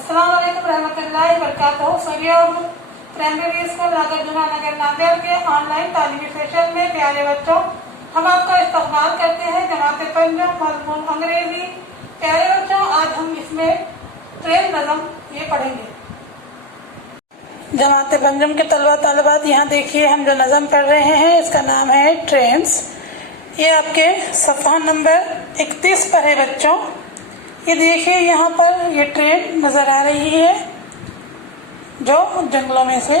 अस्सलाम वालेकुम रहमतुल्लाहि व बरकातहू। सरियाउर्दू प्राइमरी स्कूल नागरजुना नगर नांदेड़ के ऑनलाइन तालीमी सेशन में प्यारे बच्चों, हम आपका इस्तकबाल करते हैं। जमात पंजम मज़मून अंग्रेजी। प्यारे बच्चों, आज हम इसमें ट्रेन नज़म ये पढ़ेंगे। जमात पंजम के तलबा तलबात, यहाँ देखिए हम जो नज़म पढ़ रहे हैं इसका नाम है ट्रेन्स। ये आपके सफ़हा नंबर 31 पर है बच्चों। ये देखिए यहाँ पर ये ट्रेन नज़र आ रही है जो जंगलों में से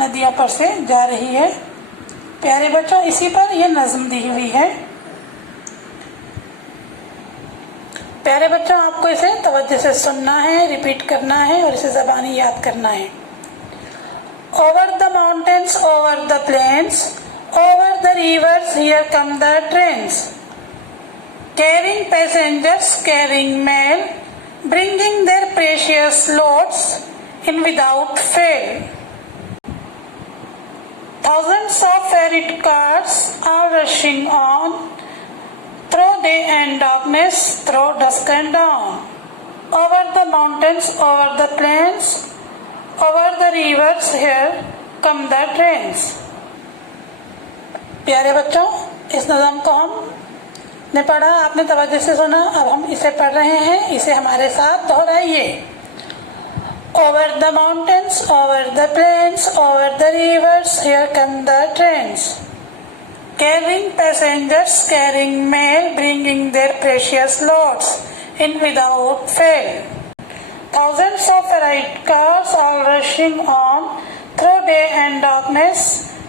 नदियों पर से जा रही है। प्यारे बच्चों, इसी पर ये नज़म दी हुई है। प्यारे बच्चों, आपको इसे तवज्जो से सुनना है, रिपीट करना है और इसे ज़बानी याद करना है। Over the mountains, over the plains, over the rivers, here come the trains, carrying passengers, carrying mail, bringing their precious loads in without fail. Thousands of ferry cars are rushing on, through day and darkness, through dusk and dawn. Over the mountains, over the plains, over the rivers, here come the trains. प्यारे बच्चों, इस नज़म को हमने पढ़ा, आपने तवज्जो से सुना। अब हम इसे पढ़ रहे हैं, इसे हमारे साथ दोहराइए। Over the mountains, over the plains, over the rivers, here come the trains, carrying passengers, carrying mail, bringing their precious loads in without fail. Thousands of freight cars all rushing on, through day and darkness,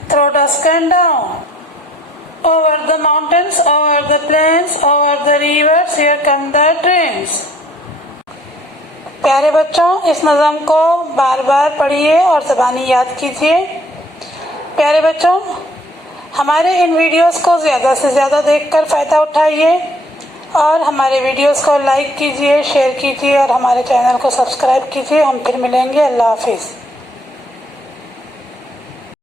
through dusk and dawn. Over the mountains, over the plains, over the rivers, here come the trains. प्यारे बच्चों, इस नज़म को बार बार पढ़िए और ज़बानी याद कीजिए। प्यारे बच्चों, हमारे इन वीडियोस को ज़्यादा से ज़्यादा देखकर फ़ायदा उठाइए और हमारे वीडियोस को लाइक कीजिए, शेयर कीजिए और हमारे चैनल को सब्सक्राइब कीजिए। हम फिर मिलेंगे। अल्लाह हाफिज़।